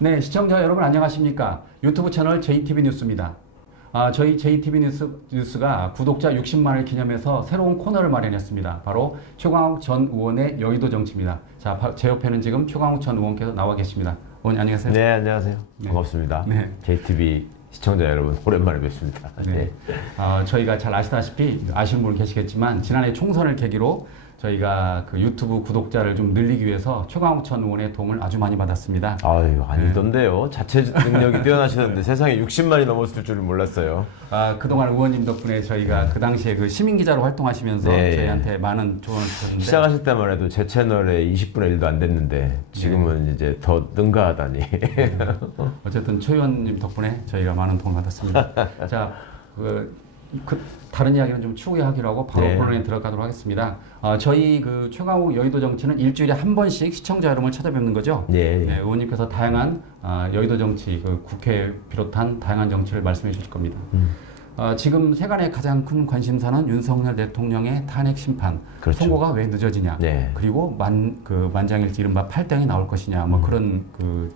네, 시청자 여러분 안녕하십니까? 유튜브 채널 JTB 뉴스입니다. 저희 JTB 뉴스가 구독자 60만을 기념해서 새로운 코너를 마련했습니다. 바로 최광욱 전 의원의 여의도 정치입니다. 자, 제 옆에는 지금 최광욱 전 의원께서 나와 계십니다. 의원님 안녕하세요. 네, 안녕하세요. 네. 반갑습니다. 네. JTB 시청자 여러분 오랜만에 뵙습니다. 네. 저희가 잘 아시다시피 아시는 분 계시겠지만 지난해 총선을 계기로 저희가 그 유튜브 구독자를 좀 늘리기 위해서 최광욱 전 의원의 도움을 아주 많이 받았습니다. 아유, 아니던데요. 자체 능력이 뛰어나시던데 세상에 60만이 넘었을 줄은 몰랐어요. 그동안 의원님 덕분에 저희가 그 당시에 그 시민기자로 활동하시면서 네. 저희한테 많은 조언을 주셨는데 시작하실 때만 해도 제 채널에 20분의 1도 안 됐는데 지금은 이제 더 능가하다니. 어쨌든 최 의원님 덕분에 저희가 많은 도움을 받았습니다. 자, 다른 이야기는 좀 추후에 하기로 하고 바로 네. 본론에 들어가도록 하겠습니다. 저희 그 최광욱 여의도 정치는 일주일에 한 번씩 시청자 여러분을 찾아뵙는 거죠. 네. 네, 의원님께서 다양한 여의도 정치, 그 국회 비롯한 다양한 정치를 말씀해 주실 겁니다. 지금 세간의 가장 큰 관심사는 윤석열 대통령의 탄핵 심판, 그렇죠. 선고가 왜 늦어지냐, 네. 그리고 만장일치 이른바 8당이 나올 것이냐, 뭐 그런 그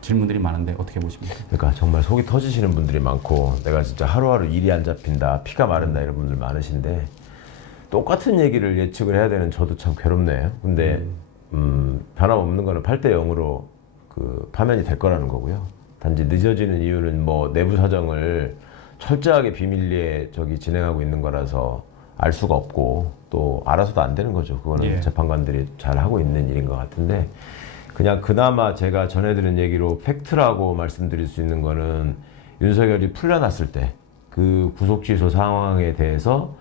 질문들이 많은데 어떻게 보십니까? 그러니까 정말 속이 터지시는 분들이 많고 내가 진짜 하루하루 일이 안 잡힌다, 피가 마른다 이런 분들 많으신데 똑같은 얘기를 예측을 해야 되는 저도 참 괴롭네요. 근데 변함없는 거는 8대 0으로 그 파면이 될 거라는 거고요. 단지 늦어지는 이유는 뭐 내부 사정을 철저하게 비밀리에 진행하고 있는 거라서 알 수가 없고 또 알아서도 안 되는 거죠. 그거는 예. 재판관들이 잘 하고 있는 일인 것 같은데 그냥 그나마 제가 전해드린 얘기로 팩트라고 말씀드릴 수 있는 거는 윤석열이 풀려났을 때 그 구속취소 상황에 대해서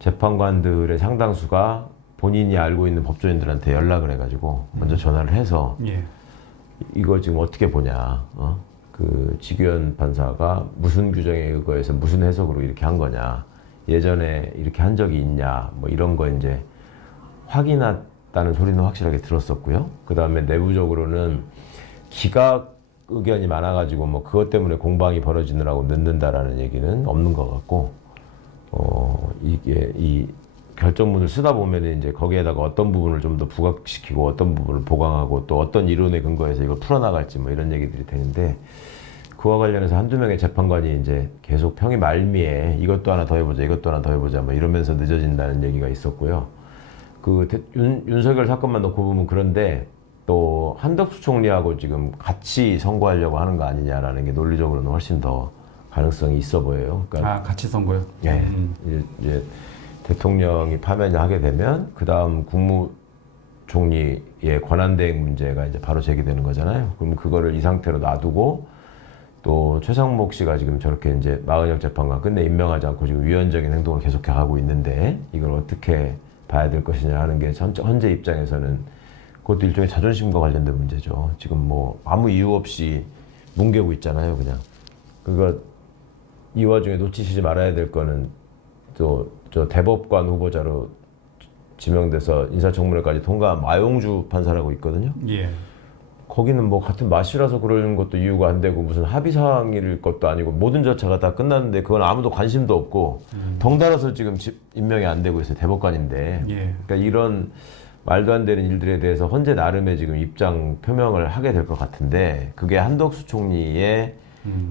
재판관들의 상당수가 본인이 알고 있는 법조인들한테 연락을 해가지고 먼저 전화를 해서 예. 이거 지금 어떻게 보냐, 그 지규현 판사가 무슨 규정에 의거해서 무슨 해석으로 이렇게 한 거냐, 예전에 이렇게 한 적이 있냐, 뭐 이런 거 이제 확인했다는 소리는 확실하게 들었었고요. 그 다음에 내부적으로는 기각 의견이 많아가지고 뭐 그것 때문에 공방이 벌어지느라고 늦는다라는 얘기는 없는 것 같고, 이게 이 결정문을 쓰다 보면 이제 거기에다가 어떤 부분을 좀 더 부각시키고 어떤 부분을 보강하고 또 어떤 이론에 근거해서 이걸 풀어나갈지 뭐 이런 얘기들이 되는데 그와 관련해서 한두 명의 재판관이 이제 계속 평이 말미에 이것도 하나 더 해보자, 이것도 하나 더 해보자 뭐 이러면서 늦어진다는 얘기가 있었고요. 윤석열 사건만 놓고 보면 그런데 또 한덕수 총리하고 지금 같이 선고하려고 하는 거 아니냐라는 게 논리적으로는 훨씬 더 가능성이 있어 보여요. 그러니까 같이 선고요? 네. 이제 대통령이 파면을 하게 되면 그 다음 국무총리의 권한대행 문제가 이제 바로 제기되는 거잖아요. 그럼 그거를 이 상태로 놔두고 또 최상목 씨가 지금 저렇게 이제 마은혁 재판관 끝내 임명하지 않고 지금 위헌적인 행동을 계속해 하고 있는데 이걸 어떻게 봐야 될 것이냐 하는 게 현재 입장에서는 그것도 일종의 자존심과 관련된 문제죠. 지금 뭐 아무 이유 없이 뭉개고 있잖아요, 그냥. 이 와중에 놓치시지 말아야 될 거는 또 저 대법관 후보자로 지명돼서 인사청문회까지 통과한 마용주 판사라고 있거든요. 예. 거기는 뭐 같은 맛이라서 그러는 것도 이유가 안 되고 무슨 합의사항일 것도 아니고 모든 절차가 다 끝났는데 그건 아무도 관심도 없고 덩달아서 지금 임명이 안 되고 있어요. 대법관인데. 예. 그러니까 이런 말도 안 되는 일들에 대해서 헌재 나름의 지금 입장 표명을 하게 될 것 같은데 그게 한덕수 총리의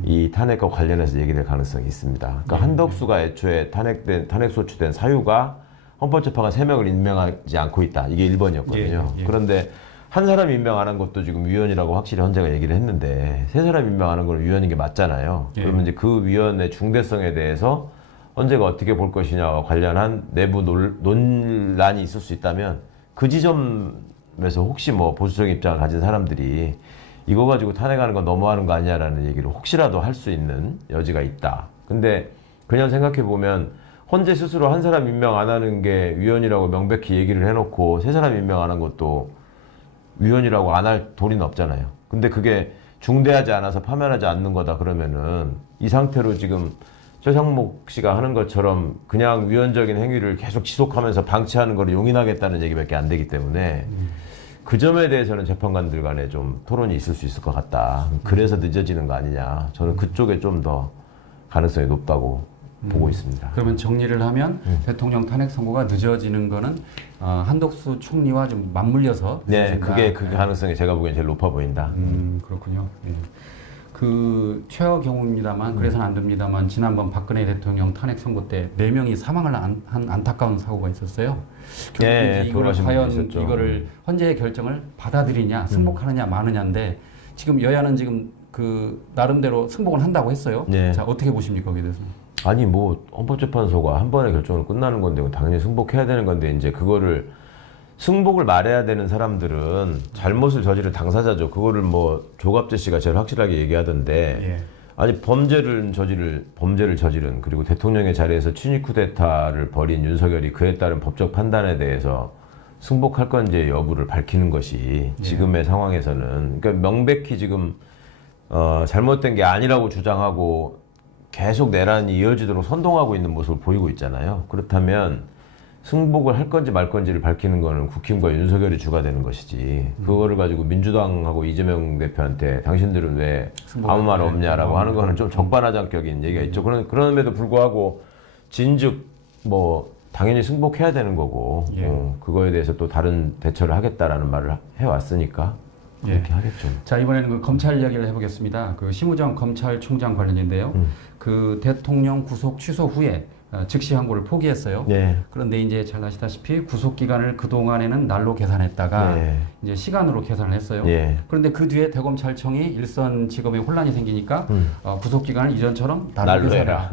이 탄핵과 관련해서 얘기될 가능성이 있습니다. 그러니까 한덕수가 애초에 탄핵 소추된 사유가 헌법재판관 3명을 임명하지 않고 있다. 이게 1번이었거든요. 예. 그런데 한 사람 임명 안 한 것도 지금 위헌이라고 확실히 헌재가 얘기를 했는데 3사람 임명하는 건 위헌인 게 맞잖아요. 예. 그러면 이제 그 위헌의 중대성에 대해서 헌재가 어떻게 볼 것이냐와 관련한 내부 논란이 있을 수 있다면 그 지점에서 혹시 뭐 보수적인 입장을 가진 사람들이 이거 가지고 탄핵하는 건 너무하는 거 아니냐라는 얘기를 혹시라도 할 수 있는 여지가 있다. 근데 그냥 생각해 보면 헌재 스스로 한 사람 임명 안 하는 게 위헌이라고 명백히 얘기를 해놓고 3사람 임명 안 한 것도 위헌이라고 안 할 도리는 없잖아요. 근데 그게 중대하지 않아서 파면하지 않는 거다 그러면은 이 상태로 지금 최상목 씨가 하는 것처럼 그냥 위헌적인 행위를 계속 지속하면서 방치하는 걸 용인하겠다는 얘기밖에 안 되기 때문에 그 점에 대해서는 재판관들 간에 좀 토론이 있을 수 있을 것 같다. 그래서 늦어지는 거 아니냐. 저는 그쪽에 좀 더 가능성이 높다고 보고 있습니다. 그러면 정리를 하면 대통령 탄핵 선고가 늦어지는 거는 한덕수 총리와 좀 맞물려서 네, 늦어진다. 그게 그 가능성이 제가 보기엔 제일 높아 보인다. 그렇군요. 예. 그 최하 경우입니다만 그래서는 안 됩니다만 지난번 박근혜 대통령 탄핵 선고 때 4명이 사망을 한 안타까운 사고가 있었어요. 결국 예, 이제 이걸 돌아가신 과연 분이 있었죠. 이거를 헌재의 결정을 받아들이냐 승복하느냐 마느냐인데 지금 여야는 지금 그 나름대로 승복을 한다고 했어요. 네. 자 어떻게 보십니까 거기에 대해서? 아니 뭐 헌법재판소가 한 번의 결정으로 끝나는 건데 당연히 승복해야 되는 건데 이제 그거를 승복을 말해야 되는 사람들은 잘못을 저지른 당사자죠. 그거를 뭐 조갑재 씨가 제일 확실하게 얘기하던데 예. 아니 범죄를 저지른 그리고 대통령의 자리에서 친위 쿠데타를 벌인 윤석열이 그에 따른 법적 판단에 대해서 승복할 건지 여부를 밝히는 것이 지금의 상황에서는 그러니까 명백히 지금 잘못된 게 아니라고 주장하고 계속 내란이 이어지도록 선동하고 있는 모습을 보이고 있잖아요. 그렇다면 승복을 할 건지 말 건지를 밝히는 거는 국힘과 윤석열이 주가 되는 것이지 그거를 가지고 민주당하고 이재명 대표한테 당신들은 왜 아무 말 없냐라고 하는 거는 좀 적반하장격인 얘기가 있죠. 그럼에도 불구하고 진즉 뭐 당연히 승복해야 되는 거고 그거에 대해서 또 다른 대처를 하겠다라는 말을 해왔으니까 그렇게 하겠죠. 자 이번에는 그 검찰 이야기를 해보겠습니다. 그 심우정 검찰총장 관련인데요. 그 대통령 구속 취소 후에 즉시 항고를 포기했어요. 네. 그런데 이제 잘 아시다시피 구속 기간을 그 동안에는 날로 계산했다가 이제 시간으로 계산을 했어요. 그런데 그 뒤에 대검찰청이 일선지검에 혼란이 생기니까 구속 기간을 이전처럼 날로 계산해라.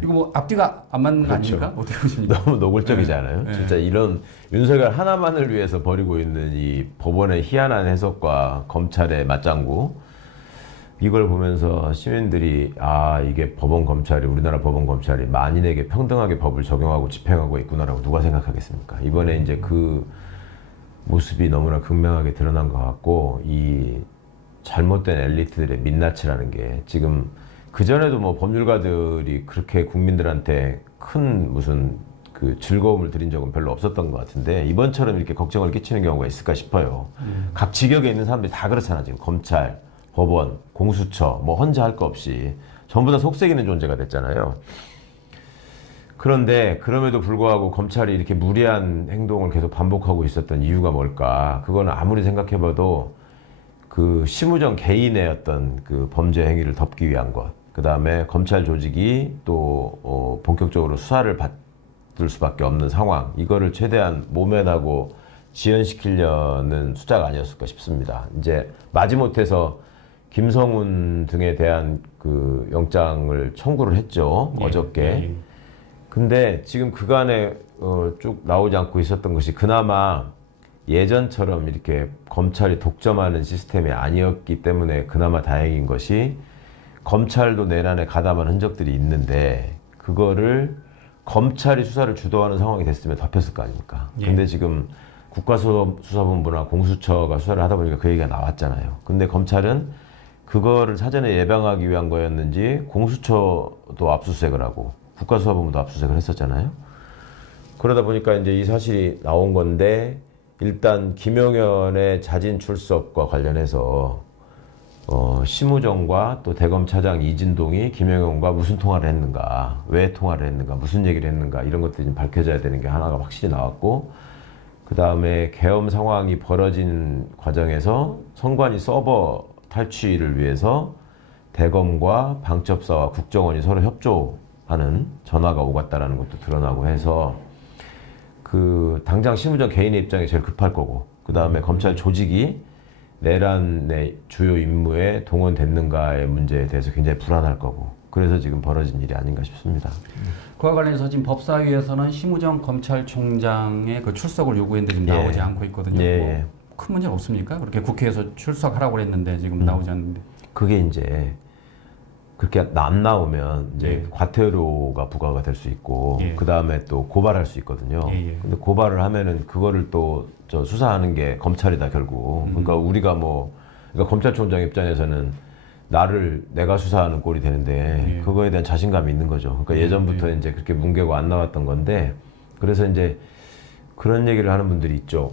이거 뭐 앞뒤가 안 맞는 거 아닙니까? 어떻게 보십니까? 너무 노골적이잖아요. 진짜 이런 윤석열 하나만을 위해서 벌이고 있는 이 법원의 희한한 해석과 검찰의 맞장구 이걸 보면서 시민들이 이게 우리나라 법원 검찰이 만인에게 평등하게 법을 적용하고 집행하고 있구나라고 누가 생각하겠습니까? 이번에 이제 그 모습이 너무나 극명하게 드러난 것 같고 이 잘못된 엘리트들의 민낯이라는 게 지금 그전에도 뭐 법률가들이 그렇게 국민들한테 큰 무슨 그 즐거움을 드린 적은 별로 없었던 것 같은데 이번처럼 이렇게 걱정을 끼치는 경우가 있을까 싶어요. 각 직역에 있는 사람들이 다 그렇잖아. 지금 검찰, 법원, 공수처, 뭐 헌재 할 거 없이 전부 다 속색이는 존재가 됐잖아요. 그런데 그럼에도 불구하고 검찰이 이렇게 무리한 행동을 계속 반복하고 있었던 이유가 뭘까? 그거는 아무리 생각해봐도 그 심우정 개인의 어떤 그 범죄 행위를 덮기 위한 것, 그 다음에 검찰 조직이 또 본격적으로 수사를 받을 수밖에 없는 상황, 이거를 최대한 모면하고 지연시키려는 수작 아니었을까 싶습니다. 이제 마지못해서 김성훈 등에 대한 그 영장을 청구를 했죠. 어저께. 근데 지금 그간에 쭉 나오지 않고 있었던 것이 그나마 예전처럼 이렇게 검찰이 독점하는 시스템이 아니었기 때문에 그나마 다행인 것이 검찰도 내란에 가담한 흔적들이 있는데 그거를 검찰이 수사를 주도하는 상황이 됐으면 덮였을 거 아닙니까? 근데 지금 국가수사본부나 공수처가 수사를 하다 보니까 그 얘기가 나왔잖아요. 근데 검찰은 그거를 사전에 예방하기 위한 거였는지 공수처도 압수수색을 하고 국가수사본부도 압수수색을 했었잖아요. 그러다 보니까 이제 이 사실이 나온 건데 일단 김용현의 자진 출석과 관련해서 심우정과 또 대검 차장 이진동이 김용현과 무슨 통화를 했는가, 왜 통화를 했는가, 무슨 얘기를 했는가 이런 것들이 좀 밝혀져야 되는 게 하나가 확실히 나왔고 그 다음에 계엄 상황이 벌어진 과정에서 선관위 서버 탈취를 위해서 대검과 방첩사와 국정원이 서로 협조하는 전화가 오갔다라는 것도 드러나고 해서 그 당장 심우정 개인의 입장이 제일 급할 거고 그 다음에 검찰 조직이 내란의 주요 임무에 동원됐는가의 문제에 대해서 굉장히 불안할 거고 그래서 지금 벌어진 일이 아닌가 싶습니다. 그와 관련해서 지금 법사위에서는 심우정 검찰총장의 그 출석을 요구했는데 지금 나오지 않고 있거든요. 큰 문제는 없습니까? 그렇게 국회에서 출석하라고 그랬는데 지금 나오지 않는데. 그게 이제 그렇게 안 나오면 이제 과태료가 부과가 될 수 있고 그 다음에 또 고발할 수 있거든요. 근데 고발을 하면은 그거를 또 수사하는 게 검찰이다 결국. 그러니까 우리가 그러니까 검찰총장 입장에서는 내가 수사하는 꼴이 되는데 그거에 대한 자신감이 있는 거죠. 그러니까 예전부터 이제 그렇게 뭉개고 안 나왔던 건데 그래서 이제 그런 얘기를 하는 분들이 있죠.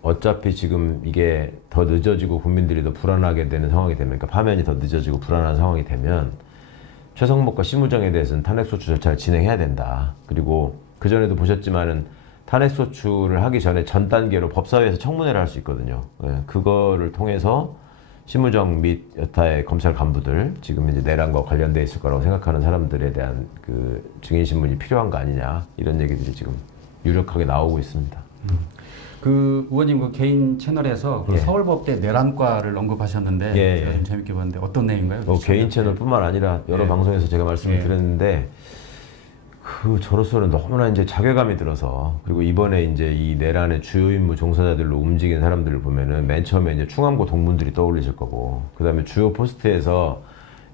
어차피 지금 이게 더 늦어지고 국민들이 더 불안하게 되는 상황이 되면, 그러니까 파면이 더 늦어지고 불안한 상황이 되면 최성목과 심우정에 대해서는 탄핵소추 절차를 진행해야 된다. 그리고 그전에도 보셨지만은 탄핵소추를 하기 전에 전 단계로 법사위에서 청문회를 할 수 있거든요. 예, 그거를 통해서 심우정 및 여타의 검찰 간부들, 지금 이제 내란과 관련돼 있을 거라고 생각하는 사람들에 대한 그 증인신문이 필요한 거 아니냐, 이런 얘기들이 지금 유력하게 나오고 있습니다. 그 의원님 그 개인 채널에서 그 예. 서울법대 내란과를 언급하셨는데 예, 제가 예. 좀 재밌게 봤는데 어떤 내용인가요? 개인 채널뿐만 아니라 여러 예. 방송에서 제가 말씀을 예. 드렸는데, 저로서는 너무나 이제 자괴감이 들어서, 그리고 이번에 이제 이 내란의 주요 임무 종사자들로 움직인 사람들을 보면은 맨 처음에 이제 충암고 동문들이 떠올리실 거고, 그 다음에 주요 포스트에서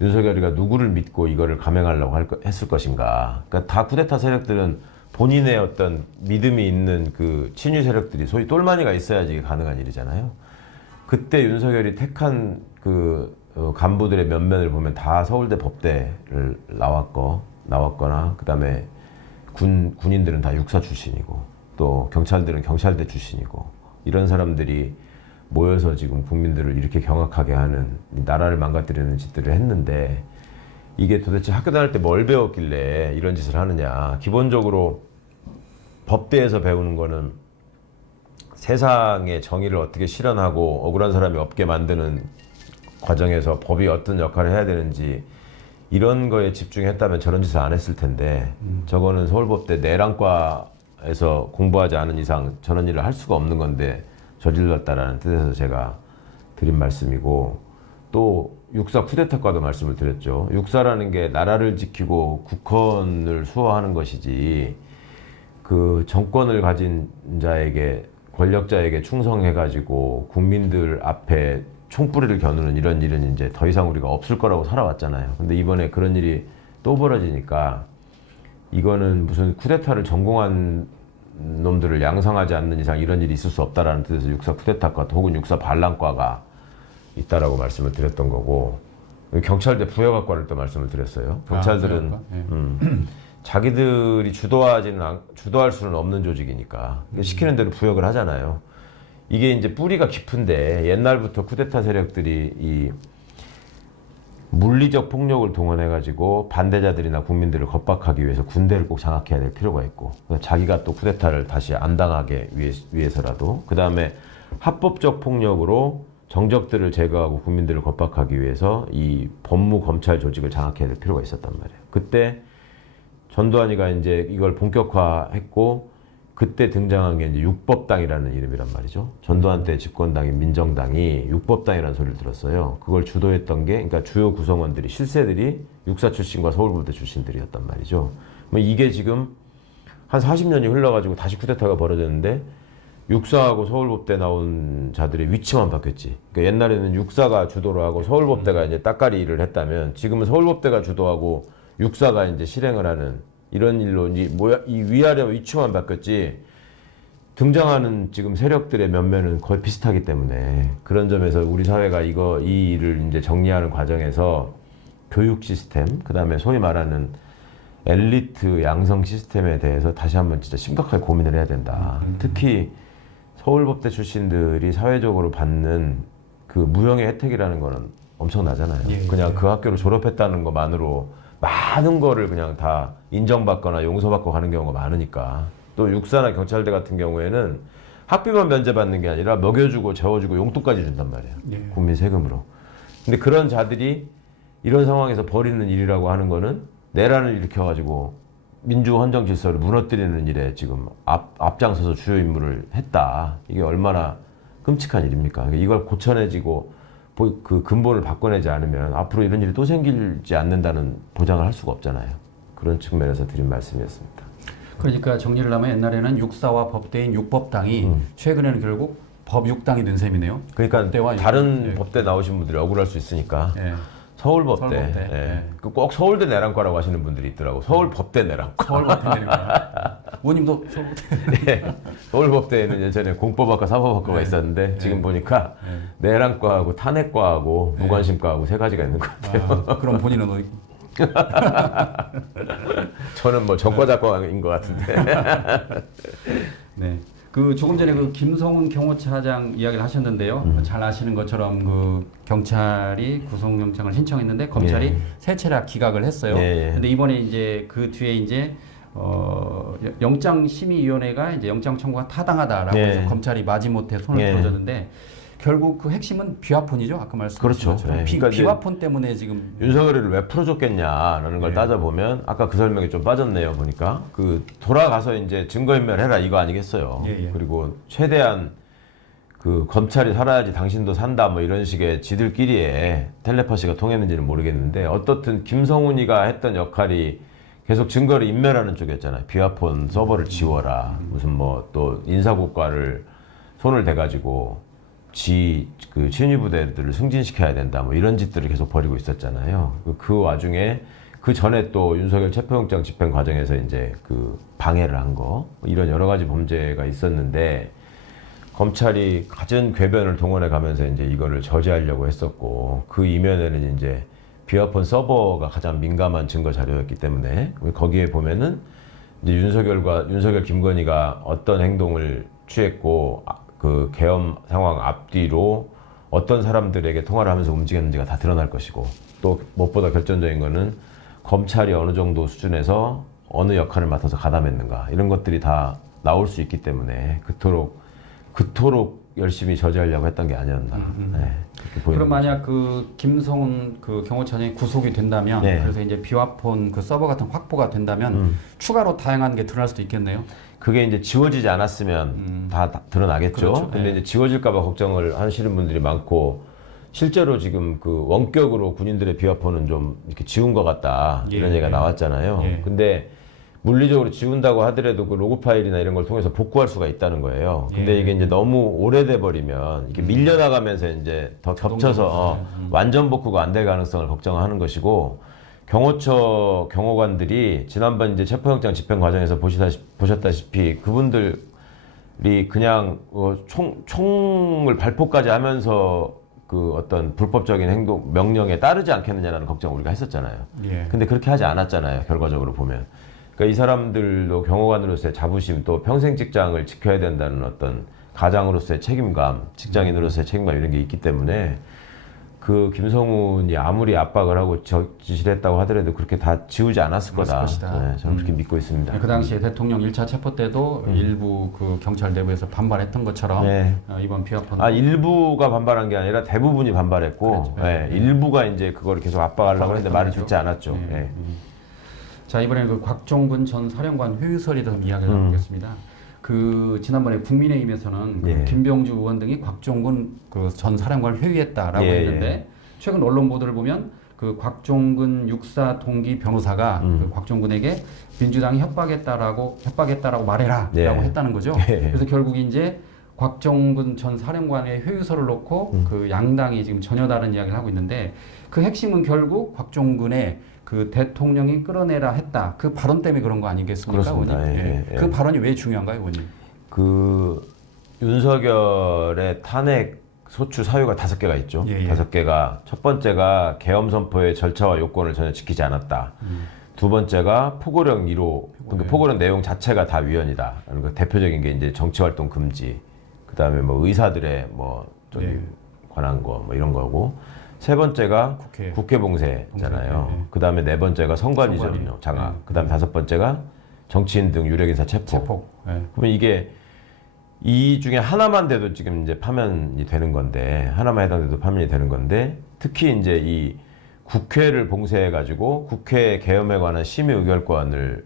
윤석열이가 누구를 믿고 이거를 감행하려고 했을 것인가. 그러니까 다 쿠데타 세력들은 본인의 어떤 믿음이 있는 그 친위 세력들이 소위 똘마니가 있어야지 이게 가능한 일이잖아요. 그때 윤석열이 택한 그 간부들의 면면을 보면 다 서울대 법대를 나왔거나, 그 다음에 군인들은 다 육사 출신이고, 또 경찰들은 경찰대 출신이고, 이런 사람들이 모여서 지금 국민들을 이렇게 경악하게 하는, 나라를 망가뜨리는 짓들을 했는데, 이게 도대체 학교 다닐 때 뭘 배웠길래 이런 짓을 하느냐. 기본적으로 법대에서 배우는 거는 세상의 정의를 어떻게 실현하고 억울한 사람이 없게 만드는 과정에서 법이 어떤 역할을 해야 되는지, 이런 거에 집중했다면 저런 짓을 안 했을 텐데, 저거는 서울법대 내란과에서 공부하지 않은 이상 저런 일을 할 수가 없는 건데 저질렀다라는 뜻에서 제가 드린 말씀이고, 또 육사 쿠데타과도 말씀을 드렸죠. 육사라는 게 나라를 지키고 국헌을 수호하는 것이지, 그 정권을 가진 자에게, 권력자에게 충성해가지고 국민들 앞에 총뿌리를 겨누는 이런 일은 이제 더 이상 우리가 없을 거라고 살아왔잖아요. 근데 이번에 그런 일이 또 벌어지니까, 이거는 무슨 쿠데타를 전공한 놈들을 양성하지 않는 이상 이런 일이 있을 수 없다라는 뜻에서 육사 쿠데타과 혹은 육사 반란과가 있다라고 말씀을 드렸던 거고, 경찰대 부여학과를 또 말씀을 드렸어요. 경찰들은 자기들이 주도할 수는 없는 조직이니까 시키는 대로 부역을 하잖아요. 이게 이제 뿌리가 깊은데, 옛날부터 쿠데타 세력들이 이 물리적 폭력을 동원해가지고 반대자들이나 국민들을 겁박하기 위해서 군대를 꼭 장악해야 될 필요가 있고, 자기가 또 쿠데타를 다시 안 당하게 위해서라도, 그 다음에 합법적 폭력으로 정적들을 제거하고 국민들을 겁박하기 위해서 이 법무 검찰 조직을 장악해야 될 필요가 있었단 말이에요. 그때 전두환이가 이제 이걸 본격화했고, 그때 등장한 게 이제 육법당이라는 이름이란 말이죠. 전두환 때 집권당인 민정당이 육법당이라는 소리를 들었어요. 그걸 주도했던 게, 그러니까 주요 구성원들이, 실세들이 육사 출신과 서울법대 출신들이었단 말이죠. 이게 지금 한 40년이 흘러가지고 다시 쿠데타가 벌어졌는데, 육사하고 서울법대 나온 자들의 위치만 바뀌었지. 그러니까 옛날에는 육사가 주도를 하고 서울법대가 이제 따까리 일을 했다면, 지금은 서울법대가 주도하고 육사가 이제 실행을 하는 이런 일로 이 위아래 위치만 바뀌었지, 등장하는 지금 세력들의 면면은 거의 비슷하기 때문에, 그런 점에서 우리 사회가 이 일을 이제 정리하는 과정에서 교육 시스템, 그 다음에 소위 말하는 엘리트 양성 시스템에 대해서 다시 한번 진짜 심각하게 고민을 해야 된다. 특히 서울법대 출신들이 사회적으로 받는 그 무형의 혜택이라는 거는 엄청나잖아요. 그냥 그 학교를 졸업했다는 것만으로 많은 거를 그냥 다 인정받거나 용서받고 가는 경우가 많으니까. 또 육사나 경찰대 같은 경우에는 학비만 면제받는 게 아니라 먹여주고 재워주고 용돈까지 준단 말이에요. 국민 세금으로. 근데 그런 자들이 이런 상황에서 벌이는 일이라고 하는 거는 내란을 일으켜가지고 민주 헌정 질서를 무너뜨리는 일에 지금 앞장서서 주요 임무를 했다. 이게 얼마나 끔찍한 일입니까? 이걸 고쳐내지고 그 근본을 바꿔내지 않으면 앞으로 이런 일이 또 생기지 않는다는 보장을 할 수가 없잖아요. 그런 측면에서 드린 말씀이었습니다. 그러니까 정리를 하면 옛날에는 육사와 법대인 육법당이 최근에는 결국 법육당이 된 셈이네요. 그러니까 다른 법대 나오신 분들이 억울할 수 있으니까 서울법대. 꼭 서울대 내란과라고 하시는 분들이 있더라고. 서울법대 내란과. 서울법대 내란과. 의원님도 서울법대. 서울법대에는 예전에 공법학과, 사법학과가 있었는데 지금 보니까 내란과하고 탄핵과하고 무관심과하고 세 가지가 있는 것 같아요. 그럼 본인은 어디? 저는 뭐 정과자과인 것 같은데. 네. 그 조금 전에 그 김성훈 경호차장 이야기를 하셨는데요. 잘 아시는 것처럼 그 경찰이 구속영장을 신청했는데 검찰이 예. 세 차례 기각을 했어요. 예, 예. 근데 이번에 이제 그 뒤에 이제 영장심의위원회가 이제 영장 청구가 타당하다라고 예. 해서 검찰이 마지못해 손을 예. 들어줬는데 결국 그 핵심은 비화폰이죠. 아까 말씀하신 그렇죠. 것처럼 예. 그러니까 이제 비화폰 때문에 지금 윤석열이를 왜 풀어줬겠냐라는 걸 네. 따져보면 아까 그 설명이 좀 빠졌네요. 보니까 그 돌아가서 이제 증거인멸해라 이거 아니겠어요. 예, 예. 그리고 최대한 그 검찰이 살아야지 당신도 산다 뭐 이런 식의 지들끼리의 텔레파시가 통했는지는 모르겠는데 어떻든 김성훈이가 했던 역할이 계속 증거를 인멸하는 쪽이었잖아요. 비화폰 서버를 지워라. 무슨 뭐 또 인사고과를 손을 대가지고 그 친위 부대들을 승진시켜야 된다. 뭐 이런 짓들을 계속 벌이고 있었잖아요. 그 와중에 그 전에 또 윤석열 체포영장 집행 과정에서 이제 그 방해를 한 거, 이런 여러 가지 범죄가 있었는데 검찰이 갖은 궤변을 동원해 가면서 이제 이거를 저지하려고 했었고 그 이면에는 이제 비화폰 서버가 가장 민감한 증거 자료였기 때문에 거기에 보면은 이제 윤석열 김건희가 어떤 행동을 취했고 그 계엄 상황 앞뒤로 어떤 사람들에게 통화를 하면서 움직였는지가 다 드러날 것이고 또 무엇보다 결정적인 거는 검찰이 어느 정도 수준에서 어느 역할을 맡아서 가담했는가 이런 것들이 다 나올 수 있기 때문에 그토록 열심히 저지하려고 했던 게 아니었나. 네, 그렇게 보이는 그럼 만약 그 김성훈 그 경호처장이 구속이 된다면 네. 그래서 이제 비화폰 그 서버 같은 확보가 된다면 추가로 다양한 게 드러날 수도 있겠네요. 그게 이제 지워지지 않았으면 다 드러나겠죠. 그렇죠. 근데 네. 이제 지워질까봐 걱정을 하시는 분들이 많고 실제로 지금 그 원격으로 군인들의 비화폰은 좀 이렇게 지운 것 같다 이런 예, 얘기가 예. 나왔잖아요. 예. 근데 물리적으로 지운다고 하더라도 그 로그 파일이나 이런 걸 통해서 복구할 수가 있다는 거예요. 근데 예. 이게 이제 너무 오래돼 버리면 이게 밀려나가면서 이제 더 겹쳐서 완전 복구가 안 될 가능성을 걱정하는 것이고 경호처 경호관들이 지난번 이제 체포영장 집행 과정에서 보셨다시피 그분들이 그냥 총을 발포까지 하면서 그 어떤 불법적인 행동 명령에 따르지 않겠느냐라는 걱정을 우리가 했었잖아요. 예. 근데 그렇게 하지 않았잖아요. 결과적으로 보면. 그러니까 이 사람들도 경호관으로서의 자부심 또 평생 직장을 지켜야 된다는 어떤 가장으로서의 책임감, 직장인으로서의 책임감 이런 게 있기 때문에 그 김성훈이 아무리 압박을 하고 지시를 했다고 하더라도 그렇게 다 지우지 않았을 거다. 것이다. 네, 저는 그렇게 믿고 있습니다. 그 당시에 대통령 1차 체포 때도 일부 그 경찰 내부에서 반발했던 것처럼 네. 이번 비화폰 일부가 반발한 게 아니라 대부분이 반발했고 그렇죠. 네. 일부가 이제 그거를 계속 압박하려고 했는데 말을 거죠. 듣지 않았죠. 네. 예. 자, 이번에 그 곽종근 전 사령관 회유설에 대한 이야기를 나누겠습니다. 그 지난번에 국민의힘에서는 예. 그 김병주 의원 등이 곽종근 그 전 사령관을 회유했다라고 예, 했는데 예. 최근 언론 보도를 보면 그 곽종근 육사 동기 변호사가 그 곽종근에게 민주당이 협박했다라고 말해라라고 예. 했다는 거죠. 예. 그래서 결국 이제 곽종근 전 사령관의 회유서를 놓고 그 양당이 지금 전혀 다른 이야기를 하고 있는데 그 핵심은 결국 곽종근의 그 대통령이 끌어내라 했다. 그 발언 때문에 그런 거 아니겠습니까, 그렇습니다. 의원님? 예, 예. 그 발언이 왜 중요한가요, 의원님? 그 윤석열의 탄핵 소추 사유가 5개가 있죠. 예, 예. 5개가 첫 번째가 계엄 선포의 절차와 요건을 전혀 지키지 않았다. 두 번째가 포고령 1호, 그러니까 포고령 내용 자체가 다 위헌이다. 그 대표적인 게 이제 정치활동 금지, 그 다음에 뭐 의사들의 뭐 저기 예. 관한 거 뭐 이런 거고. 세 번째가 국회 봉쇄잖아요. 봉쇄, 예. 그 다음에 네 번째가 선관 이전 선관위. 장악. 그 다음에 다섯 번째가 정치인 등 유력 인사 체포. 예. 그러면 이게 이 중에 하나만 돼도 지금 이제 파면이 되는 건데 하나만 해당돼도 파면이 되는 건데 특히 이제 이 국회를 봉쇄해 가지고 국회 개엄에 관한 심의 의결권을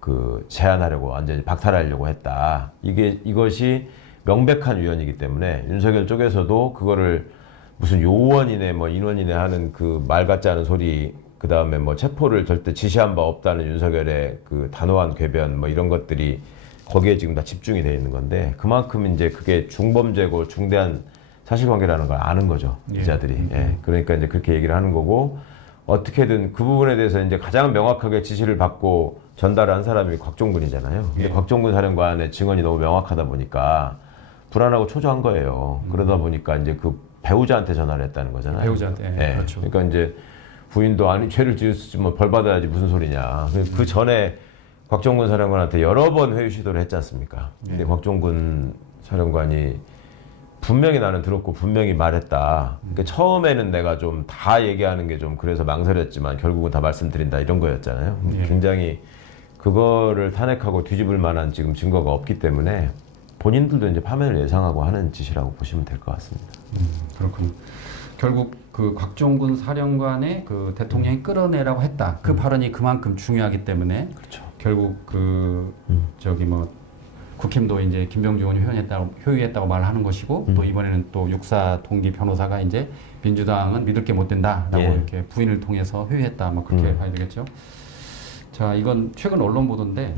그 제한하려고 완전히 박탈하려고 했다. 이것이 명백한 위헌이기 때문에 윤석열 쪽에서도 그거를 무슨 요원이네 뭐 인원이네 하는 그 말 같지 않은 소리 그 다음에 뭐 체포를 절대 지시한 바 없다는 윤석열의 그 단호한 궤변 뭐 이런 것들이 거기에 지금 다 집중이 돼 있는 건데 그만큼 이제 그게 중범죄고 중대한 사실관계라는 걸 아는 거죠 기자들이. 예. 그러니까 이제 그렇게 얘기를 하는 거고 어떻게든 그 부분에 대해서 이제 가장 명확하게 지시를 받고 전달한 사람이 곽종근이잖아요. 근데 곽종근 사령관의 증언이 너무 명확하다 보니까 불안하고 초조한 거예요. 그러다 보니까 이제 그 배우자한테 전화를 했다는 거잖아요. 배우자한테. 예. 그렇죠. 그러니까 이제 부인도 아니 죄를 지었으면 벌 받아야지 무슨 소리냐. 그 전에 곽종근 사령관한테 여러 번 회유 시도를 했지 않습니까? 근데 곽종근 사령관이 분명히 나는 들었고 분명히 말했다. 그러니까 처음에는 내가 좀 다 얘기하는 게 좀 그래서 망설였지만 결국은 다 말씀드린다 이런 거였잖아요. 굉장히 그거를 탄핵하고 뒤집을 만한 지금 증거가 없기 때문에 본인들도 이제 파면을 예상하고 하는 짓이라고 보시면 될 것 같습니다. 그렇군요. 결국 그 곽종근 사령관의 그 대통령이 끌어내라고 했다. 그 발언이 그만큼 중요하기 때문에 그렇죠. 결국 그 저기 뭐 국힘도 이제 김병주 의원이 효유했다고 말하는 것이고 또 이번에는 또 육사 동기 변호사가 이제 민주당은 믿을 게 못 된다라고 예. 이렇게 부인을 통해서 효유했다. 뭐 그렇게 봐야 되겠죠. 자, 이건 최근 언론 보도인데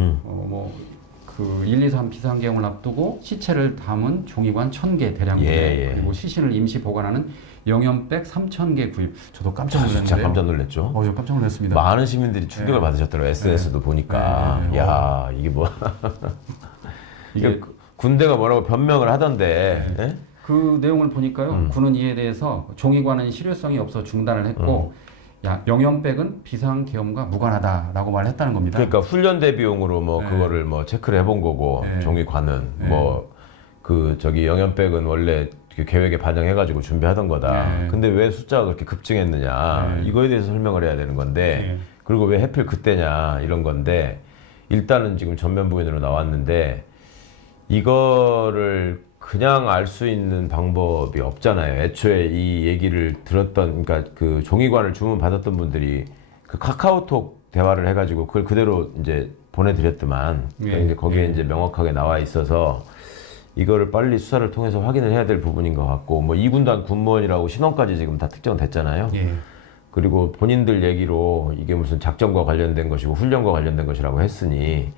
그 1, 2, 3 비상계엄을 앞두고 시체를 담은 종이관 1,000개 대량 구매 예. 그리고 시신을 임시 보관하는 영연백 3,000개 구입. 저도 깜짝 놀랐는데요. 진짜 깜짝 놀랐죠. 저 깜짝 놀랐습니다. 많은 시민들이 충격을 받으셨더라고요. SNS도 보니까. 야 이게 뭐 이게 군대가 뭐라고 변명을 하던데. 예? 그 내용을 보니까요. 군은 이에 대해서 종이관은 실효성이 없어 중단을 했고 영연백은 비상계엄과 무관하다라고 말했다는 겁니다. 그러니까 훈련 대비용으로 뭐 그거를 뭐 체크를 해본 거고 종이관은 뭐 그 저기 영연백은 원래 그 계획에 반영해가지고 준비하던 거다. 근데 왜 숫자가 그렇게 급증했느냐 이거에 대해서 설명을 해야 되는 건데 그리고 왜 하필 그때냐 이런 건데 일단은 지금 전면 부인으로 나왔는데 이거를 그냥 알 수 있는 방법이 없잖아요. 애초에 이 얘기를 들었던, 그러니까 그 종이관을 주문 받았던 분들이 그 카카오톡 대화를 해가지고 그걸 그대로 이제 보내드렸더만. 그러니까 이제 거기에 이제 명확하게 나와 있어서 이거를 빨리 수사를 통해서 확인을 해야 될 부분인 것 같고, 뭐 2군단 군무원이라고 신원까지 지금 다 특정됐잖아요. 그리고 본인들 얘기로 이게 무슨 작전과 관련된 것이고 훈련과 관련된 것이라고 했으니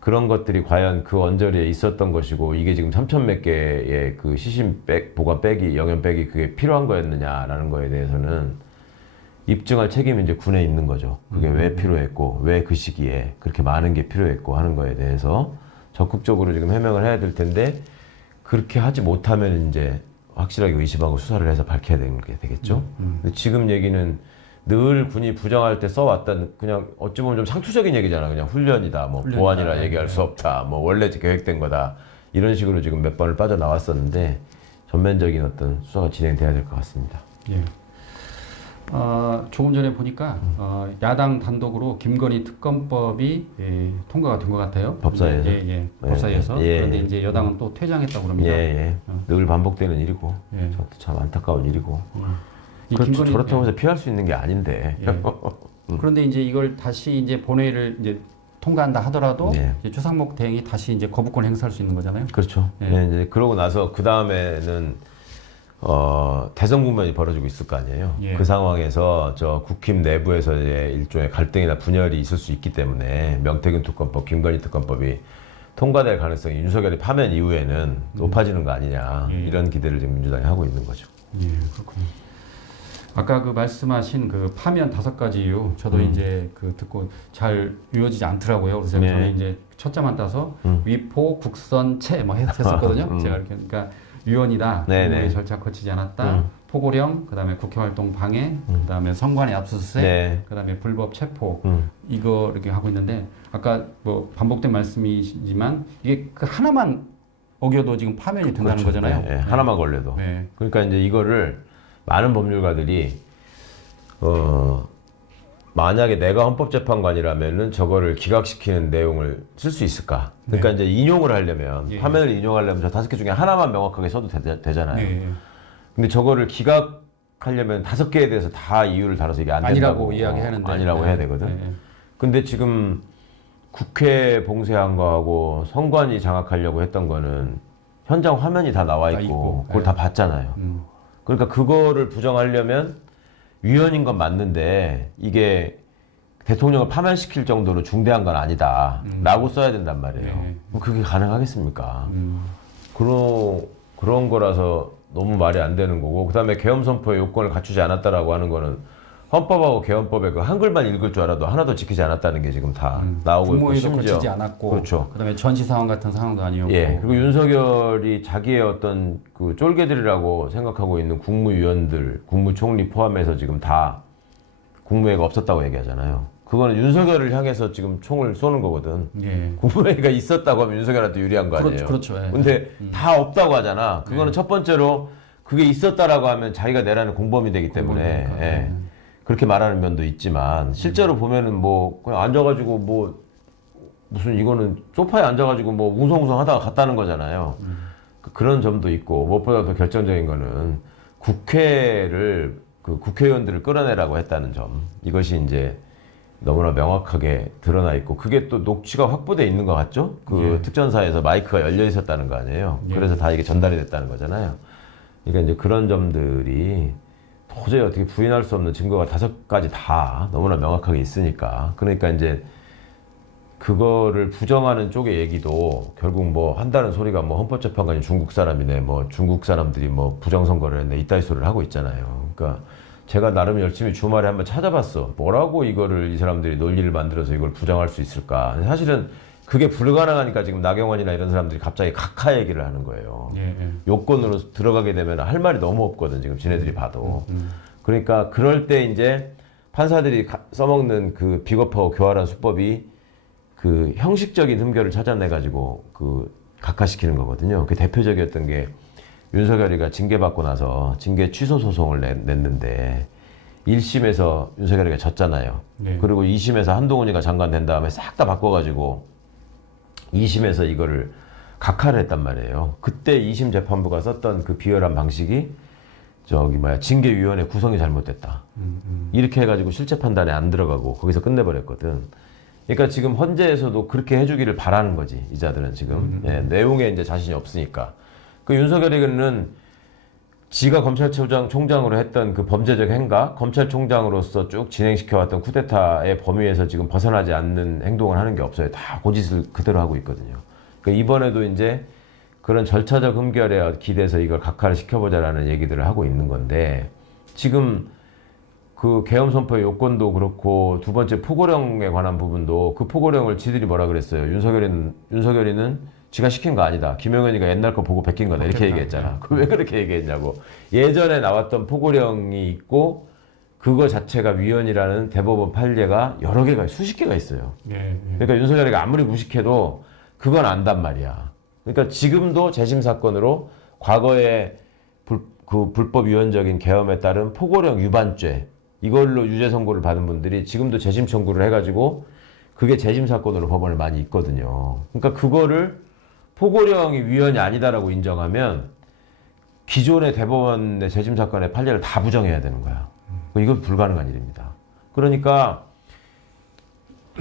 그런 것들이 과연 그 언저리에 있었던 것이고 이게 지금 3,000 몇 개의 그 시신 보관백이 영연백이 그게 필요한 거였느냐라는 거에 대해서는 입증할 책임이 이제 군에 있는 거죠. 그게 왜 필요했고 왜 그 시기에 그렇게 많은 게 필요했고 하는 거에 대해서 적극적으로 지금 해명을 해야 될 텐데 그렇게 하지 못하면 이제 확실하게 의심하고 수사를 해서 밝혀야 되는 게 되겠죠. 근데 지금 얘기는 늘 군이 부정할 때 써왔던 그냥 어찌 보면 좀 상투적인 얘기잖아. 그냥 훈련이다, 뭐 보안이라 얘기할 수 없다, 뭐 원래 계획된 거다 이런 식으로 지금 몇 번을 빠져나왔었는데 전면적인 어떤 수사가 진행돼야 될 것 같습니다. 예. 조금 전에 보니까 야당 단독으로 김건희 특검법이 통과가 된 것 같아요. 법사위에서. 법사위에서. 그런데 이제 여당은 또 퇴장했다고 그럽니다. 늘 반복되는 일이고 저도 참 안타까운 일이고. 그렇죠. 그렇다고 해서 피할 수 있는 게 아닌데. 그런데 이제 이걸 다시 이제 본회의를 이제 통과한다 하더라도 이제 최상목 대행이 다시 이제 거부권 행사할 수 있는 거잖아요. 그렇죠. 이제 그러고 나서 그 다음에는 대선 국면이 벌어지고 있을 거 아니에요. 그 상황에서 저 국힘 내부에서의 일종의 갈등이나 분열이 있을 수 있기 때문에 명태균 특검법, 김건희 특검법이 통과될 가능성이 윤석열이 파면 이후에는 높아지는 거 아니냐 이런 기대를 지금 민주당이 하고 있는 거죠. 그렇군요. 아까 그 말씀하신 그 파면 5가지 이유 저도 이제 그 듣고 잘 이루어지지 않더라고요. 그래서 저는 이제 첫자만 따서 위포, 국선, 채 뭐 했었거든요. 제가 이렇게 그러니까 위헌이다, 절차 거치지 않았다, 포고령, 그다음에 국회활동 방해, 그다음에 선관위 압수수색, 그다음에 불법 체포 이거 이렇게 하고 있는데 아까 뭐 반복된 말씀이지만 이게 그 하나만 어겨도 지금 파면이 된다는 거잖아요. 하나만 걸려도. 그러니까 이제 이거를 많은 법률가들이 만약에 내가 헌법재판관이라면은 저거를 기각시키는 내용을 쓸 수 있을까? 그러니까 이제 인용을 하려면 파면을 인용하려면 저 5개 중에 하나만 명확하게 써도 되잖아요. 근데 저거를 기각하려면 5개에 대해서 다 이유를 달아서 이게 안 된다고 아니라고 이야기하는데 아니라고 해야 되거든. 근데 지금 국회 봉쇄한 거하고 선관위 장악하려고 했던 거는 현장 화면이 다 나와 있고 그걸 다 봤잖아요. 그러니까 그거를 부정하려면 위헌인 건 맞는데 이게 대통령을 파면시킬 정도로 중대한 건 아니다 라고 써야 된단 말이에요. 뭐 그게 가능하겠습니까? 그런 거라서 너무 말이 안 되는 거고 그 다음에 계엄 선포의 요건을 갖추지 않았다라고 하는 거는 헌법하고 계엄법에 그 한글만 읽을 줄 알아도 하나도 지키지 않았다는 게 지금 다 나오고 있고 심지어 거치지 않았고 그렇죠. 그다음에 전시 상황 같은 상황도 아니었고 그리고 윤석열이 자기의 어떤 그 쫄개들이라고 생각하고 있는 국무위원들, 국무총리 포함해서 지금 다 국무회의가 없었다고 얘기하잖아요. 그거는 윤석열을 향해서 지금 총을 쏘는 거거든. 예. 국무회의가 있었다고 하면 윤석열한테 유리한 거 아니에요. 그렇죠. 예. 근데 다 없다고 하잖아. 그거는 첫 번째로 그게 있었다라고 하면 자기가 내라는 공범이 되기 때문에 예. 그렇게 말하는 면도 있지만 실제로 보면은 뭐 그냥 앉아가지고 뭐 무슨 이거는 소파에 앉아가지고 뭐 웅성웅성 하다가 갔다는 거잖아요. 그런 점도 있고 무엇보다 더 결정적인 거는 국회를 그 국회의원들을 끌어내라고 했다는 점 이것이 이제 너무나 명확하게 드러나 있고 그게 또 녹취가 확보돼 있는 것 같죠? 그 예. 특전사에서 마이크가 열려 있었다는 거 아니에요? 예. 그래서 다 이게 전달이 됐다는 거잖아요. 그러니까 이제 그런 점들이 도저히 어떻게 부인할 수 없는 증거가 5가지 다 너무나 명확하게 있으니까 그러니까 이제 그거를 부정하는 쪽의 얘기도 결국 뭐 한다는 소리가 뭐 헌법재판관이 중국 사람이네 뭐 중국 사람들이 뭐 부정선거를 했네 이따위 소리를 하고 있잖아요. 그러니까 제가 나름 열심히 주말에 한번 찾아봤어. 뭐라고 이거를 이 사람들이 논리를 만들어서 이걸 부정할 수 있을까. 사실은 그게 불가능하니까 지금 나경원이나 이런 사람들이 갑자기 각하 얘기를 하는 거예요. 예. 요건으로 들어가게 되면 할 말이 너무 없거든 지금 지네들이 봐도. 그러니까 그럴 때 이제 판사들이 써먹는 그 비겁하고 교활한 수법이 그 형식적인 흠결을 찾아내가지고 그 각하시키는 거거든요. 그 대표적이었던 게 윤석열이가 징계받고 나서 징계 취소 소송을 냈는데 1심에서 윤석열이가 졌잖아요. 네. 그리고 2심에서 한동훈이가 장관 된 다음에 싹 다 바꿔가지고 2심에서 이거를 각하를 했단 말이에요. 그때 2심 재판부가 썼던 그 비열한 방식이 징계위원회 구성이 잘못됐다. 이렇게 해가지고 실체 판단에 안 들어가고 거기서 끝내버렸거든. 그러니까 지금 헌재에서도 그렇게 해주기를 바라는 거지 이자들은 지금 예, 내용에 이제 자신이 없으니까 그 윤석열이는 지가 검찰총장으로 했던 그 범죄적 행각 검찰총장으로서 쭉 진행시켜왔던 쿠데타의 범위에서 지금 벗어나지 않는 행동을 하는 게 없어요. 다 고짓을 그대로 하고 있거든요. 그러니까 이번에도 이제 그런 절차적 흠결에 기대서 이걸 각하를 시켜보자라는 얘기들을 하고 있는 건데 지금 그 계엄 선포의 요건도 그렇고 두 번째 포고령에 관한 부분도 그 포고령을 지들이 뭐라 그랬어요. 윤석열이는 지가 시킨 거 아니다. 김용현이가 옛날 거 보고 베낀 거다. 이렇게 얘기했잖아. 그 왜 그렇게 얘기했냐고. 예전에 나왔던 포고령이 있고 그거 자체가 위헌이라는 대법원 판례가 여러 개가 수십 개가 있어요. 그러니까 윤석열이가 아무리 무식해도 그건 안단 말이야. 그러니까 지금도 재심 사건으로 과거에 그 불법 위헌적인 계엄에 따른 포고령 위반죄 이걸로 유죄 선고를 받은 분들이 지금도 재심 청구를 해가지고 그게 재심 사건으로 법원에 많이 있거든요. 그러니까 그거를 포고령이 위헌이 아니다라고 인정하면 기존의 대법원의 재심 사건의 판례를 다 부정해야 되는 거야. 이건 불가능한 일입니다. 그러니까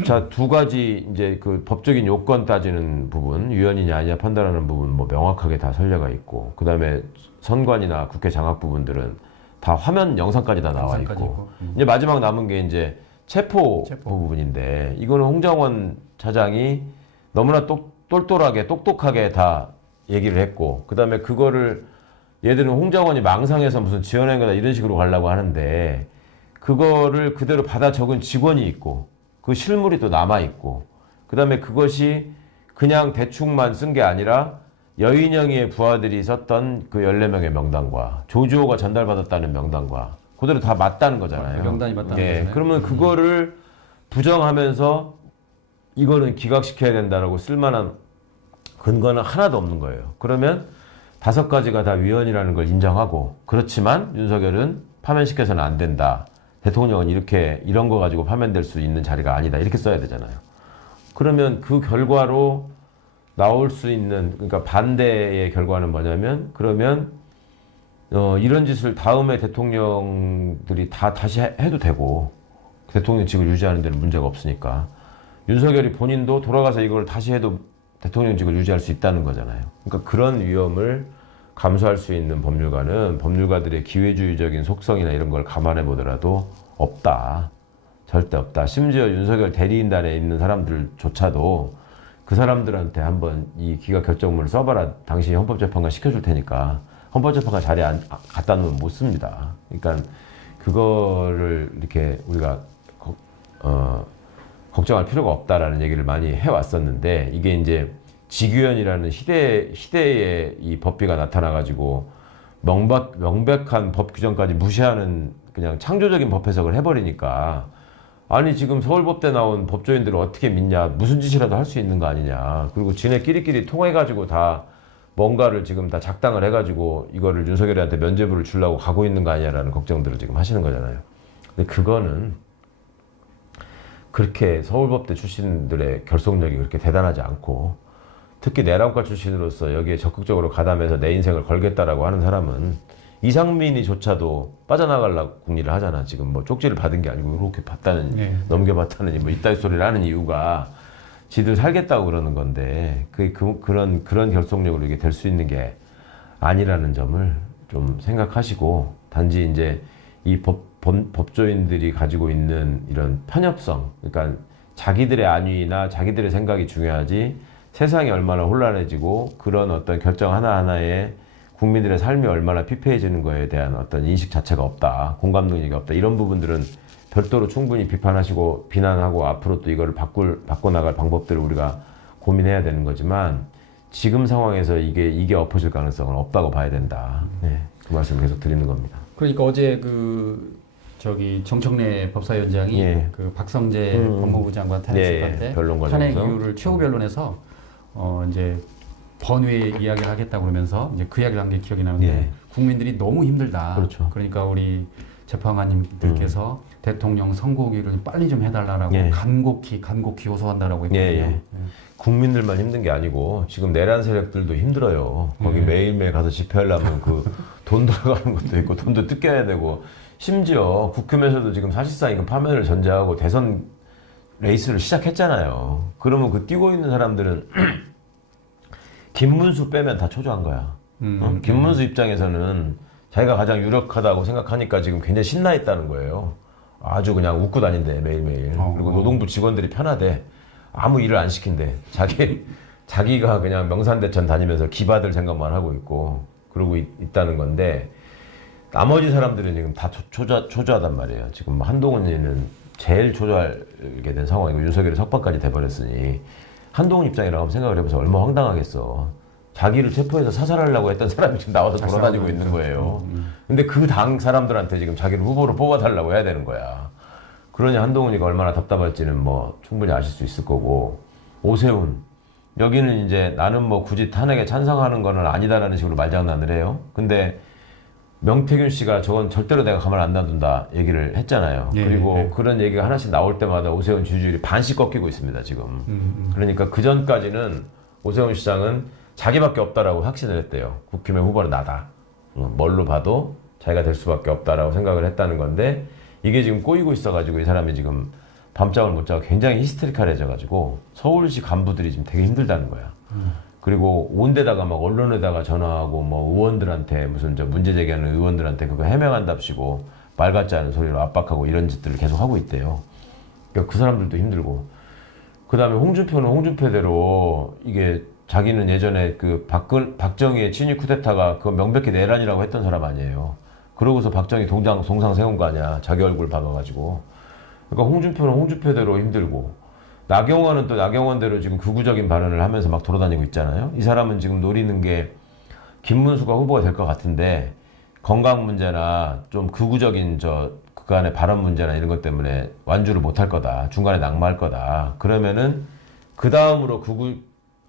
자, 두 가지 이제 그 법적인 요건 따지는 부분, 위헌이냐 아니냐 판단하는 부분 뭐 명확하게 다 설례가 있고, 그 다음에 선관이나 국회 장악 부분들은 다 화면 영상까지 다 나와 있고, 이제 마지막 남은 게 이제 체포 부분인데, 이거는 홍정원 차장이 너무나 똘똘하게 똑똑하게 다 얘기를 했고, 그 다음에 그거를 얘들은 홍정원이 망상해서 무슨 지어낸 거다 이런 식으로 가려고 하는데, 그거를 그대로 받아 적은 직원이 있고, 그 실물이 또 남아있고 그 다음에 그것이 그냥 대충만 쓴 게 아니라 여인영이의 부하들이 썼던 그 14명의 명단과 조주호가 전달받았다는 명단과 그대로 다 맞다는 거잖아요. 명단이 맞다는 예, 거잖아요. 그러면 그거를 부정하면서 이거는 기각시켜야 된다라고 쓸만한 근거는 하나도 없는 거예요. 그러면 5가지가 다 위헌이라는 걸 인정하고 그렇지만 윤석열은 파면시켜서는 안 된다. 대통령은 이런 거 가지고 파면될 수 있는 자리가 아니다. 이렇게 써야 되잖아요. 그러면 그 결과로 나올 수 있는, 그러니까 반대의 결과는 뭐냐면, 그러면, 이런 짓을 다음에 대통령들이 다 다시 해도 되고, 대통령직을 유지하는 데는 문제가 없으니까, 윤석열이 본인도 돌아가서 이걸 다시 해도 대통령직을 유지할 수 있다는 거잖아요. 그러니까 그런 위험을 감수할 수 있는 법률가는 법률가들의 기회주의적인 속성이나 이런 걸 감안해 보더라도 없다. 절대 없다. 심지어 윤석열 대리인단에 있는 사람들조차도 그 사람들한테 한번 이 기각 결정문을 써봐라. 당신이 헌법재판관 시켜줄 테니까 헌법재판관 자리에 갖다 놓으면 못 씁니다. 그러니까 그거를 이렇게 우리가 걱정할 필요가 없다라는 얘기를 많이 해왔었는데 이게 이제 직위원이라는 희대의 이 법비가 나타나가지고 명백한 법 규정까지 무시하는 그냥 창조적인 법 해석을 해버리니까 아니 지금 서울법대 나온 법조인들을 어떻게 믿냐. 무슨 짓이라도 할 수 있는 거 아니냐. 그리고 지네끼리끼리 통해가지고 다 뭔가를 지금 다 작당을 해가지고 이거를 윤석열한테 면죄부를 주려고 가고 있는 거 아니냐라는 걱정들을 지금 하시는 거잖아요. 근데 그거는 그렇게 서울법대 출신들의 결속력이 그렇게 대단하지 않고, 특히 내란과 출신으로서 여기에 적극적으로 가담해서 내 인생을 걸겠다라고 하는 사람은 이상민이조차도 빠져나가려고 궁리를 하잖아. 지금 뭐 쪽지를 받은 게 아니고 이렇게 받다는 네. 넘겨받다느니 뭐 이따위 소리를 하는 이유가 지들 살겠다고 그러는 건데 그런 결속력으로 이게 될 수 있는 게 아니라는 점을 좀 생각하시고, 단지 이제 이 법조인들이 가지고 있는 이런 편협성, 그러니까 자기들의 안위나 자기들의 생각이 중요하지 세상이 얼마나 혼란해지고 그런 어떤 결정 하나하나에 국민들의 삶이 얼마나 피폐해지는 거에 대한 어떤 인식 자체가 없다, 공감 능력이 없다, 이런 부분들은 별도로 충분히 비판하시고 비난하고 앞으로 또 이거를 바꿔나갈 방법들을 우리가 고민해야 되는 거지만, 지금 상황에서 이게 엎어질 가능성은 없다고 봐야 된다. 네, 그 말씀을 계속 드리는 겁니다. 그러니까 어제 정청래 법사위원장이 예. 그 박성재 법무부 장관 탄핵 때 변론 탄핵 과정에서 이유를 최후 변론에서 이제 번외 이야기를 하겠다고 그러면서 이제 그 이야기를 한 게 기억이 나는데, 예. 국민들이 너무 힘들다. 그렇죠. 그러니까 우리 재판관님들께서 대통령 선고기를 빨리 좀 해달라고 예. 간곡히 호소한다라고 했거든요. 예, 예. 국민들만 힘든 게 아니고 지금 내란 세력들도 힘들어요. 거기 매일매일 가서 집회하려면 그 돈 들어가는 것도 있고 돈도 뜯겨야 되고, 심지어 국힘에서도 지금 사실상 이거 파면을 전제하고 대선 레이스를 시작했잖아요. 그러면 그 뛰고 있는 사람들은 김문수 빼면 다 초조한 거야. 김문수 입장에서는 자기가 가장 유력하다고 생각하니까 지금 굉장히 신나 있다는 거예요. 아주 그냥 웃고 다닌대 매일매일. 그리고 노동부 직원들이 편하대. 아무 일을 안 시킨대. 자기가 그냥 명산대천 다니면서 기받을 생각만 하고 있고 그러고 있다는 건데, 나머지 사람들은 지금 다 초조하단 말이에요. 지금 한동훈이는 제일 초조하게 된 상황이고 윤석열이 석방까지 돼버렸으니, 한동훈 입장이라고 한번 생각을 해보세요. 얼마나 황당하겠어. 자기를 체포해서 사살하려고 했던 사람이 지금 나와서 돌아다니고 있는 거예요. 근데 그 당 사람들한테 지금 자기를 후보로 뽑아달라고 해야 되는 거야. 그러니 한동훈이가 얼마나 답답할지는 뭐 충분히 아실 수 있을 거고, 오세훈. 여기는 이제 나는 뭐 굳이 탄핵에 찬성하는 거는 아니다라는 식으로 말장난을 해요. 근데 명태균 씨가 저건 절대로 내가 가만 안 놔둔다 얘기를 했잖아요. 예, 그리고 예. 그런 얘기가 하나씩 나올 때마다 오세훈 지지율이 반씩 꺾이고 있습니다, 지금. 그러니까 그 전까지는 오세훈 시장은 자기밖에 없다라고 확신을 했대요. 국힘의 후보는 나다. 뭘로 봐도 자기가 될 수밖에 없다라고 생각을 했다는 건데, 이게 지금 꼬이고 있어가지고 이 사람이 지금 밤잠을 못 자고 굉장히 히스테리컬해져가지고 서울시 간부들이 지금 되게 힘들다는 거야. 그리고 온데다가 막 언론에다가 전화하고 뭐 의원들한테 무슨 문제 제기하는 의원들한테 그거 해명한답시고 말 같지 않은 소리로 압박하고 이런 짓들을 계속 하고 있대요. 그러니까 그 사람들도 힘들고, 그 다음에 홍준표는 홍준표대로 이게 자기는 예전에 그 박정희의 친위 쿠데타가 그거 명백히 내란이라고 했던 사람 아니에요. 그러고서 박정희 동상 세운 거 아니야. 자기 얼굴 박아가지고. 그러니까 홍준표는 홍준표대로 힘들고, 나경원은 또 나경원대로 지금 극우적인 발언을 하면서 막 돌아다니고 있잖아요. 이 사람은 지금 노리는 게 김문수가 후보가 될 것 같은데, 건강 문제나 좀 극우적인 그간의 발언 문제나 이런 것 때문에 완주를 못할 거다. 중간에 낙마할 거다. 그러면은 그 다음으로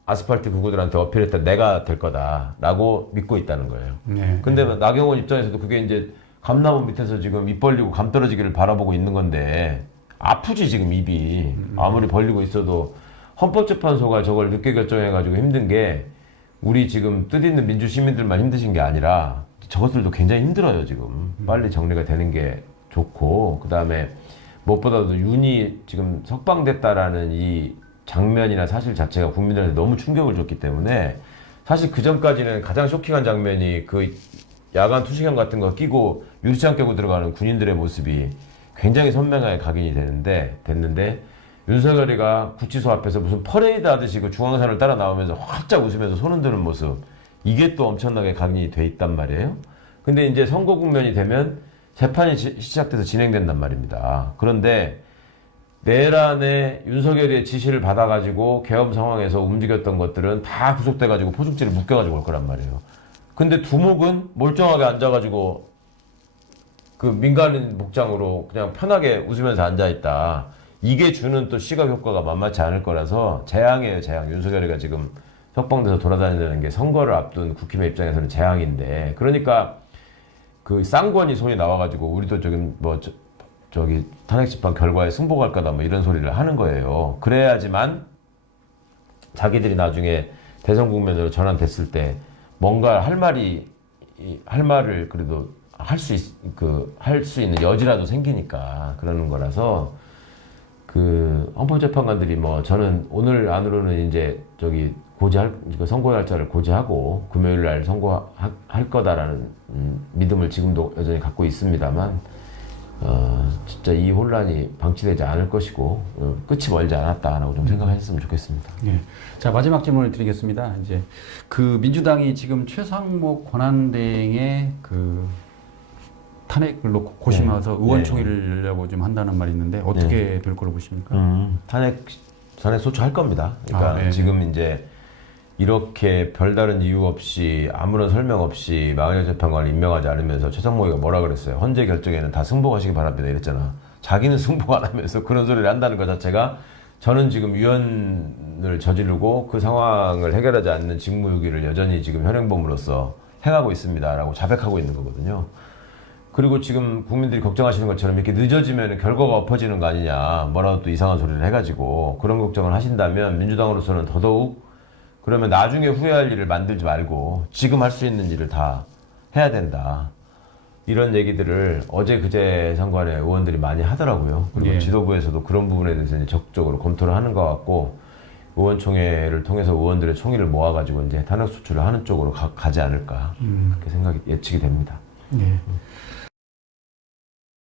아스팔트 극우들한테 어필했던 내가 될 거다라고 믿고 있다는 거예요. 근데 나경원 입장에서도 그게 이제 감나무 밑에서 지금 입 벌리고 감 떨어지기를 바라보고 있는 건데, 아프지 지금 입이. 아무리 벌리고 있어도 헌법재판소가 저걸 늦게 결정해가지고 힘든 게, 우리 지금 뜻있는 민주시민들만 힘드신 게 아니라 저것들도 굉장히 힘들어요 지금. 빨리 정리가 되는 게 좋고, 그 다음에 무엇보다도 윤이 지금 석방됐다라는 이 장면이나 사실 자체가 국민들한테 너무 충격을 줬기 때문에, 사실 그 전까지는 가장 쇼킹한 장면이 그 야간 투시경 같은 거 끼고 유리창 깨고 들어가는 군인들의 모습이 굉장히 선명하게 각인이 됐는데, 윤석열이가 구치소 앞에서 무슨 퍼레이드 하듯이 그 중앙선을 따라 나오면서 활짝 웃으면서 손 흔드는 모습, 이게 또 엄청나게 각인이 돼 있단 말이에요. 근데 이제 선거 국면이 되면 재판이 시작돼서 진행된단 말입니다. 그런데 내란에 윤석열의 지시를 받아가지고 계엄 상황에서 움직였던 것들은 다 구속돼가지고 포승지를 묶여가지고 올 거란 말이에요. 근데 두목은 멀쩡하게 앉아가지고 그 민간 복장으로 그냥 편하게 웃으면서 앉아 있다. 이게 주는 또 시각 효과가 만만치 않을 거라서 재앙이에요, 재앙. 윤석열이가 지금 석방돼서 돌아다니는 게 선거를 앞둔 국힘의 입장에서는 재앙인데, 그러니까 그 쌍권이 손이 나와가지고 우리도 저기 탄핵 심판 결과에 승복할 거다 뭐 이런 소리를 하는 거예요. 그래야지만 자기들이 나중에 대선 국면으로 전환됐을 때 뭔가 할 말을 그래도 할 수 있는 여지라도 생기니까 그러는 거라서, 그 헌법재판관들이 뭐 저는 오늘 안으로는 이제 저기 선고 날짜를 고지하고 금요일 날 선고할 거다라는 믿음을 지금도 여전히 갖고 있습니다만, 진짜 이 혼란이 방치되지 않을 것이고 끝이 멀지 않았다라고 좀 생각했으면 좋겠습니다. 예. 자, 마지막 질문을 드리겠습니다. 이제 그 민주당이 지금 최상목 권한대행의 그 탄핵을 놓고 고심해서 의원총회를 열려고 좀 한다는 말이 있는데 어떻게 될 거로 보십니까? 탄핵 소추할 겁니다. 그러니까 지금 이제 이렇게 별다른 이유 없이 아무런 설명 없이 마은영 재판관을 임명하지 않으면서 최상목이가 뭐라 그랬어요? 헌재 결정에는 다 승복하시기 바랍니다 이랬잖아. 자기는 승복 안 하면서 그런 소리를 한다는 것 자체가, 저는 지금 위헌을 저지르고 그 상황을 해결하지 않는 직무유기를 여전히 지금 현행범으로서 행하고 있습니다라고 자백하고 있는 거거든요. 그리고 지금 국민들이 걱정하시는 것처럼 이렇게 늦어지면 결과가 엎어지는 거 아니냐, 뭐라도 또 이상한 소리를 해가지고 그런 걱정을 하신다면 민주당으로서는 더더욱, 그러면 나중에 후회할 일을 만들지 말고 지금 할 수 있는 일을 다 해야 된다. 이런 얘기들을 어제 그제 상관의 의원들이 많이 하더라고요. 그리고 지도부에서도 그런 부분에 대해서 이제 적극적으로 검토를 하는 것 같고, 의원총회를 통해서 의원들의 총의를 모아가지고 이제 탄핵 소추를 하는 쪽으로 가지 않을까, 그렇게 예측이 됩니다. 예.